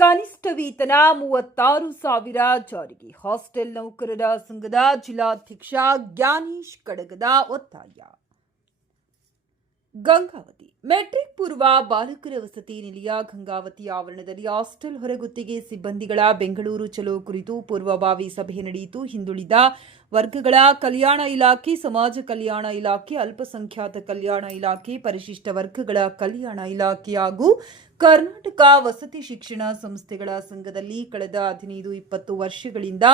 ಕನಿಷ್ಠ ವೇತನ 36,000 ಜಾರಿಗೆ ಹಾಸ್ಟೆಲ್ ನೌಕರರ ಸಂಘದ ಜಿಲ್ಲಾಧ್ಯಕ್ಷ ಜ್ಞಾನೇಶ್ ಕಡಗದ ಒತ್ತಾಯ. ಗಂಗಾವತಿ ಮೆಟ್ರಿಕ್ ಪೂರ್ವ ಬಾಲಕರ ವಸತಿ ನಿಲಯ ಗಂಗಾವತಿ ಆವರಣದಲ್ಲಿ ಹಾಸ್ಟೆಲ್ ಹೊರಗುತ್ತಿಗೆ ಸಿಬ್ಬಂದಿಗಳ ಬೆಂಗಳೂರು ಚಲೋ ಕುರಿತು ಪೂರ್ವಭಾವಿ ಸಭೆ ನಡೆಯಿತು. ಹಿಂದುಳಿದ ವರ್ಗಗಳ ಕಲ್ಯಾಣ ಇಲಾಖೆ, ಸಮಾಜ ಕಲ್ಯಾಣ ಇಲಾಖೆ, ಅಲ್ಪಸಂಖ್ಯಾತ ಕಲ್ಯಾಣ ಇಲಾಖೆ, ಪರಿಶಿಷ್ಟ ವರ್ಗಗಳ ಕಲ್ಯಾಣ ಇಲಾಖೆ ಹಾಗೂ ಕರ್ನಾಟಕ ವಸತಿ ಶಿಕ್ಷಣ ಸಂಸ್ಥೆಗಳ ಸಂಘದಲ್ಲಿ ಕಳೆದ 15-20 ವರ್ಷಗಳಿಂದ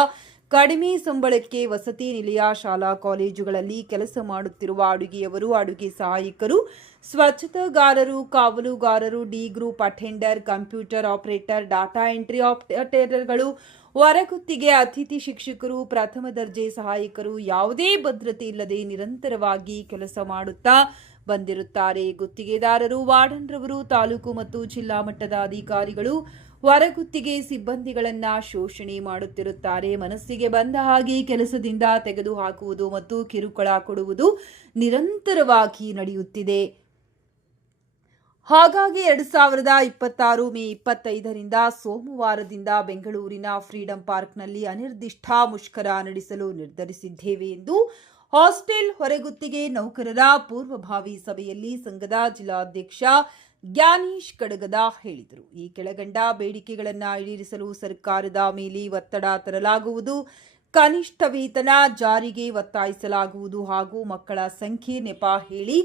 ಕಡಿಮೆ ಸಂಬಳಕ್ಕೆ ವಸತಿ ನಿಲಯ, ಶಾಲಾ ಕಾಲೇಜುಗಳಲ್ಲಿ ಕೆಲಸ ಮಾಡುತ್ತಿರುವ ಅಡುಗೆಯವರು, ಅಡುಗೆ ಸಹಾಯಕರು, ಸ್ವಚ್ಛತಾಗಾರರು, ಕಾವಲುಗಾರರು, D group attender, computer operator, data entry ಆಪರೇಟರ್ಗಳು, ಹೊರಗುತ್ತಿಗೆ ಅತಿಥಿ ಶಿಕ್ಷಕರು, ಪ್ರಥಮ ದರ್ಜೆ ಸಹಾಯಕರು ಯಾವುದೇ ಭದ್ರತೆ ಇಲ್ಲದೆ ನಿರಂತರವಾಗಿ ಕೆಲಸ ಮಾಡುತ್ತಾ ಬಂದಿರುತ್ತಾರೆ. ಗುತ್ತಿಗೆದಾರರು, ವಾರ್ಡನ್ರವರು, ತಾಲೂಕು ಮತ್ತು ಜಿಲ್ಲಾ ಮಟ್ಟದ ಅಧಿಕಾರಿಗಳು ಹೊರಗುತ್ತಿಗೆ ಸಿಬ್ಬಂದಿಗಳನ್ನ ಶೋಷಣೆ ಮಾಡುತ್ತಿರುತ್ತಾರೆ. ಮನಸ್ಸಿಗೆ ಬಂದ ಹಾಗೆ ಕೆಲಸದಿಂದ ತೆಗೆದುಹಾಕುವುದು ಮತ್ತು ಕಿರುಕುಳ ಕೊಡುವುದು ನಿರಂತರವಾಗಿ ನಡೆಯುತ್ತಿದೆ. ಹಾಗಾಗಿ 2026 ಮೇ 25ರಿಂದ ಸೋಮವಾರದಿಂದ ಬೆಂಗಳೂರಿನ ಫ್ರೀಡಂ ಪಾರ್ಕ್ನಲ್ಲಿ ಅನಿರ್ದಿಷ್ಟ ಮುಷ್ಕರ ನಡೆಸಲು ನಿರ್ಧರಿಸಿದ್ದೇವೆ ಎಂದು ಹಾಸ್ಟೆಲ್ ಹೊರಗುತ್ತಿಗೆ ನೌಕರರ ಪೂರ್ವಭಾವಿ ಸಭೆಯಲ್ಲಿ ಸಂಘದ ಜಿಲ್ಲಾಧ್ಯಕ್ಷ ಜ್ಞಾನೇಶ್ ಕಡಗದ ಹೇಳಿದರು. ಈ ಕೆಳಗಂಡ ಬೇಡಿಕೆಗಳನ್ನು ಈಡೇರಿಸಲು ಸರ್ಕಾರದ ಮೇಲೆ ಒತ್ತಡ ತರಲಾಗುವುದು, ಕನಿಷ್ಠ ವೇತನ ಜಾರಿಗೆ ಒತ್ತಾಯಿಸಲಾಗುವುದು ಹಾಗೂ ಮಕ್ಕಳ ಸಂಖ್ಯೆ ನೆಪ ಹೇಳಿ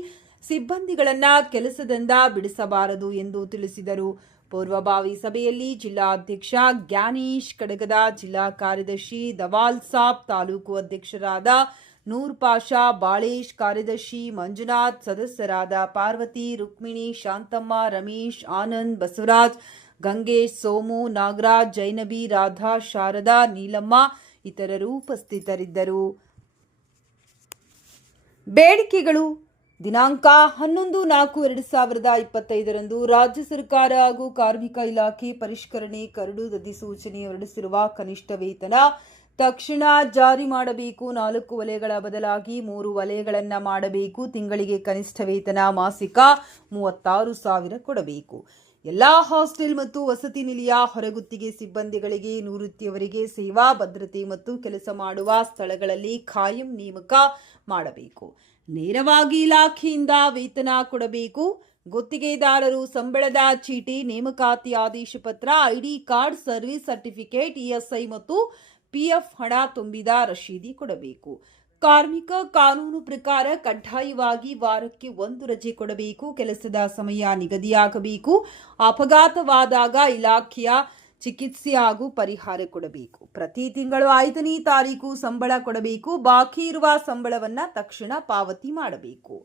ಸಿಬ್ಬಂದಿಗಳನ್ನ ಕೆಲಸದಿಂದ ಬಿಡಿಸಬಾರದು ಎಂದು ತಿಳಿಸಿದರು. ಪೂರ್ವಭಾವಿ ಸಭೆಯಲ್ಲಿ ಜಿಲ್ಲಾಧ್ಯಕ್ಷ ಜ್ಞಾನೇಶ್ ಕಡಗದ, ಜಿಲ್ಲಾ ಕಾರ್ಯದರ್ಶಿ ದವಾಲ್ ಸಾಬ್, ತಾಲೂಕು ಅಧ್ಯಕ್ಷರಾದ ನೂರ್ ಪಾಷಾ, ಬಾಳೇಶ್, ಕಾರ್ಯದರ್ಶಿ ಮಂಜುನಾಥ್, ಸದಸ್ಯರಾದ ಪಾರ್ವತಿ, ರುಕ್ಮಿಣಿ, ಶಾಂತಮ್ಮ, ರಮೇಶ್, ಆನಂದ್, ಬಸವರಾಜ್, ಗಂಗೇಶ್, ಸೋಮು, ನಾಗರಾಜ್, ಜೈನಬಿ, ರಾಧಾ, ಶಾರದಾ, ನೀಲಮ್ಮ ಇತರರು ಉಪಸ್ಥಿತರಿದ್ದರು. ಬೇಡಿಕೆಗಳು: ದಿನಾಂಕ 11/4/2025ರಂದು ರಾಜ್ಯ ಸರ್ಕಾರ ಹಾಗೂ ಕಾರ್ಮಿಕ ಇಲಾಖೆ ಪರಿಷ್ಕರಣೆ ಕರಡು ಅಧಿಸೂಚನೆ ಹೊರಡಿಸಿರುವ ಕನಿಷ್ಠ ವೇತನ ತಕ್ಷಣ ಜಾರಿ ಮಾಡಬೇಕು. 4 ವಲಯಗಳ ಬದಲಾಗಿ 3 ವಲಯಗಳನ್ನು ಮಾಡಬೇಕು. ತಿಂಗಳಿಗೆ ಕನಿಷ್ಠ ವೇತನ ಮಾಸಿಕ 36,000 ಕೊಡಬೇಕು. ಎಲ್ಲಾ ಹಾಸ್ಟೆಲ್ ಮತ್ತು ವಸತಿ ನಿಲಯ ಹೊರಗುತ್ತಿಗೆ ಸಿಬ್ಬಂದಿಗಳಿಗೆ ನಿವೃತ್ತಿಯವರಿಗೆ ಸೇವಾ ಭದ್ರತೆ ಮತ್ತು ಕೆಲಸ ಮಾಡುವ ಸ್ಥಳಗಳಲ್ಲಿ ಖಾಯಂ ನೇಮಕ ಮಾಡಬೇಕು. ನೇರವಾಗಿ ಇಲಾಖೆಯಿಂದ ವೇತನ ಕೊಡಬೇಕು. ಗುತ್ತಿಗೆದಾರರು ಸಂಬಳದ ಚೀಟಿ, ನೇಮಕಾತಿ ಆದೇಶ ಪತ್ರ, ID card, service certificate, ESI ಮತ್ತು ಪಿಎಫ್ ಹಣ ತುಂಬಿದ ರಶೀದಿ ಕೊಡಬೇಕು. ಕಾರ್ಮಿಕ ಕಾನೂನು ಪ್ರಕಾರ ಕಡ್ಡಾಯವಾಗಿ ವಾರಕ್ಕೆ 1 ರಜೆ ಕೊಡಬೇಕು. ಕೆಲಸದ ಸಮಯ ನಿಗದಿಯಾಗಬೇಕು. ಅಪಘಾತವಾದಾಗ ಇಲಾಖೆಯ ಚಿಕಿತ್ಸೆ ಹಾಗೂ ಪರಿಹಾರ ಕೊಡಬೇಕು. ಪ್ರತಿ ತಿಂಗಳು 5ನೇ ತಾರೀಕು ಸಂಬಳ ಕೊಡಬೇಕು. ಬಾಕಿ ಇರುವ ಸಂಬಳವನ್ನು ತಕ್ಷಣ ಪಾವತಿ ಮಾಡಬೇಕು.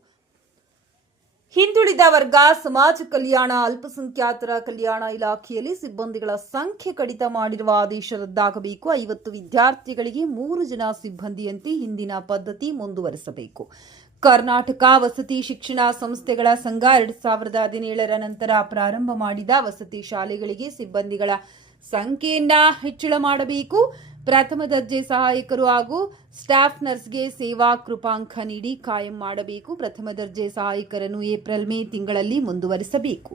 ಹಿಂದುಳಿದ ವರ್ಗ, ಸಮಾಜ ಕಲ್ಯಾಣ, ಅಲ್ಪಸಂಖ್ಯಾತರ ಕಲ್ಯಾಣ ಇಲಾಖೆಯಲ್ಲಿ ಸಿಬ್ಬಂದಿಗಳ ಸಂಖ್ಯೆ ಕಡಿತ ಮಾಡಿರುವ ಆದೇಶ ರದ್ದಾಗಬೇಕು. 50 ವಿದ್ಯಾರ್ಥಿಗಳಿಗೆ 3 ಜನ ಸಿಬ್ಬಂದಿಯಂತೆ ಹಿಂದಿನ ಪದ್ಧತಿ ಮುಂದುವರೆಸಬೇಕು. ಕರ್ನಾಟಕ ವಸತಿ ಶಿಕ್ಷಣ ಸಂಸ್ಥೆಗಳ ಸಂಘ 2017ರ ನಂತರ ಪ್ರಾರಂಭ ಮಾಡಿದ ವಸತಿ ಶಾಲೆಗಳಿಗೆ ಸಿಬ್ಬಂದಿಗಳ ಸಂಖ್ಯೆಯನ್ನ ಹೆಚ್ಚಳ ಮಾಡಬೇಕು. ಪ್ರಥಮ ದರ್ಜೆ ಸಹಾಯಕರು ಹಾಗೂ ಸ್ಟಾಫ್ ನರ್ಸ್ಗೆ ಸೇವಾ ಕೃಪಾಂಕ ನೀಡಿ ಕಾಯಂ ಮಾಡಬೇಕು. ಪ್ರಥಮ ದರ್ಜೆ ಸಹಾಯಕರನ್ನು ಏಪ್ರಿಲ್ ಮೇ ತಿಂಗಳಲ್ಲಿ ಮುಂದುವರಿಸಬೇಕು.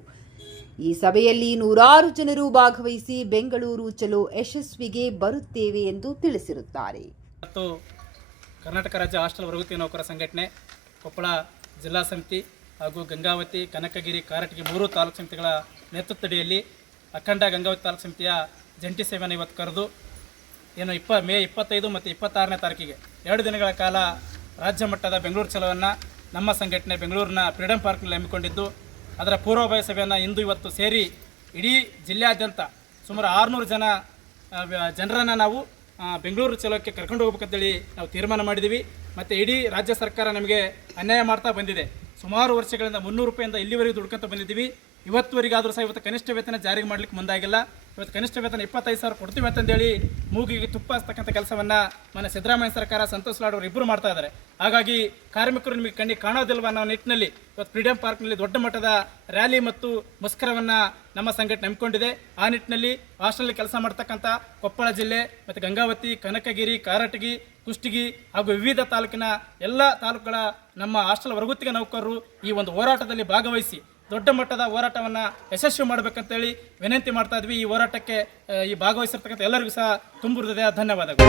ಈ ಸಭೆಯಲ್ಲಿ 100 ಜನರು ಭಾಗವಹಿಸಿ ಬೆಂಗಳೂರು ಚಲೋ ಯಶಸ್ವಿಗೆ ಬರುತ್ತೇವೆ ಎಂದು ತಿಳಿಸಿರುತ್ತಾರೆ. ಮತ್ತು ಕರ್ನಾಟಕ ರಾಜ್ಯ ಹಾಸ್ಟೆಲ್ ಹೊರಗುತ್ತಿಗೆ ನೌಕರ ಸಂಘಟನೆ, ಕೊಪ್ಪಳ ಜಿಲ್ಲಾ ಸಮಿತಿ ಹಾಗೂ ಗಂಗಾವತಿ, ಕನಕಗಿರಿ, ಕಾರಟಗಿ 3 ತಾಲೂಕು ಸಮಿತಿಗಳ ನೇತೃತ್ವದಡಿಯಲ್ಲಿ ಅಖಂಡ ಗಂಗಾವತಿ ತಾಲೂಕು ಸಮಿತಿಯ ಜಂಟಿ ಸಭೆಯನ್ನು ಇವತ್ತು ಕರೆದು ಏನು ಮೇ 25 ಮತ್ತು 26ನೇ ತಾರೀಕಿಗೆ 2 ದಿನಗಳ ಕಾಲ ರಾಜ್ಯ ಮಟ್ಟದ ಬೆಂಗಳೂರು ಚಲೋವನ್ನು ನಮ್ಮ ಸಂಘಟನೆ ಬೆಂಗಳೂರಿನ ಫ್ರೀಡಂ ಪಾರ್ಕ್ನಲ್ಲಿ ಹಮ್ಮಿಕೊಂಡಿದ್ದು, ಅದರ ಪೂರ್ವಭಾವಿ ಸಭೆಯನ್ನು ಇವತ್ತು ಸೇರಿ ಇಡೀ ಜಿಲ್ಲೆಯಾದ್ಯಂತ ಸುಮಾರು 600 ಜನರನ್ನು ನಾವು ಬೆಂಗಳೂರು ಚಲೋಕ್ಕೆ ಕರ್ಕೊಂಡು ಹೋಗ್ಬೇಕಂತೇಳಿ ನಾವು ತೀರ್ಮಾನ ಮಾಡಿದ್ದೀವಿ. ಮತ್ತು ಇಡೀ ರಾಜ್ಯ ಸರ್ಕಾರ ನಮಗೆ ಅನ್ಯಾಯ ಮಾಡ್ತಾ ಬಂದಿದೆ. ಸುಮಾರು ವರ್ಷಗಳಿಂದ 300 ರೂಪಾಯಿಂದ ಇಲ್ಲಿವರೆಗೂ ದುಡ್ಕೊಂತ ಬಂದಿದ್ದೀವಿ. ಇವತ್ತುವರೆಗಾದರೂ ಸಹ ಇವತ್ತು ಕನಿಷ್ಠ ವೇತನ ಜಾರಿಗೆ ಮಾಡಲಿಕ್ಕೆ ಮುಂದಾಗಿಲ್ಲ. ಇವತ್ತು ಕನಿಷ್ಠ ವೇತನ 25,000 ಕೊಡ್ತೀವಿ ಅಂತಂದೇಳಿ ಮೂಗಿಗೆ ತುಪ್ಪ ಹಚ್ಚತಕ್ಕಂಥ ಕೆಲಸವನ್ನು ಮನೆ ಸಿದ್ದರಾಮಯ್ಯ ಸರ್ಕಾರ, ಸಂತೋಷ್ ಲಾಡ್ ಅವರು ಇಬ್ಬರು ಮಾಡ್ತಾ ಇದ್ದಾರೆ. ಹಾಗಾಗಿ ಕಾರ್ಮಿಕರು ನಿಮಗೆ ಕಣ್ಣಿಗೆ ಕಾಣೋದಿಲ್ವ ಅನ್ನೋ ನಿಟ್ಟಿನಲ್ಲಿ ಇವತ್ತು ಫ್ರೀಡಂ ಪಾರ್ಕ್ನಲ್ಲಿ ದೊಡ್ಡ ಮಟ್ಟದ ರ್ಯಾಲಿ ಮತ್ತು ಮುಷ್ಕರವನ್ನು ನಮ್ಮ ಸಂಘಟನೆ ಹಮ್ಮಿಕೊಂಡಿದೆ. ಆ ನಿಟ್ಟಿನಲ್ಲಿ ಹಾಸ್ಟೆಲ್ನಲ್ಲಿ ಕೆಲಸ ಮಾಡ್ತಕ್ಕಂಥ ಕೊಪ್ಪಳ ಜಿಲ್ಲೆ ಮತ್ತು ಗಂಗಾವತಿ, ಕನಕಗಿರಿ, ಕಾರಟಗಿ, ಕುಷ್ಟಗಿ ಹಾಗೂ ವಿವಿಧ ತಾಲೂಕಿನ ಎಲ್ಲ ತಾಲೂಕುಗಳ ನಮ್ಮ ಹಾಸ್ಟೆಲ್ ಹೊರಗುತ್ತಿಗೆ ನೌಕರರು ಈ ಒಂದು ಹೋರಾಟದಲ್ಲಿ ಭಾಗವಹಿಸಿ ದೊಡ್ಡ ಮಟ್ಟದ ಹೋರಾಟವನ್ನು ಯಶಸ್ವಿ ಮಾಡಬೇಕಂತೇಳಿ ವಿನಂತಿ ಮಾಡ್ತಾ ಇದ್ವಿ. ಈ ಹೋರಾಟಕ್ಕೆ ಈ ಭಾಗವಹಿಸಿರ್ತಕ್ಕಂಥ ಎಲ್ಲರಿಗೂ ಸಹ ತುಂಬ ಹೃದಯ ಧನ್ಯವಾದಗಳು.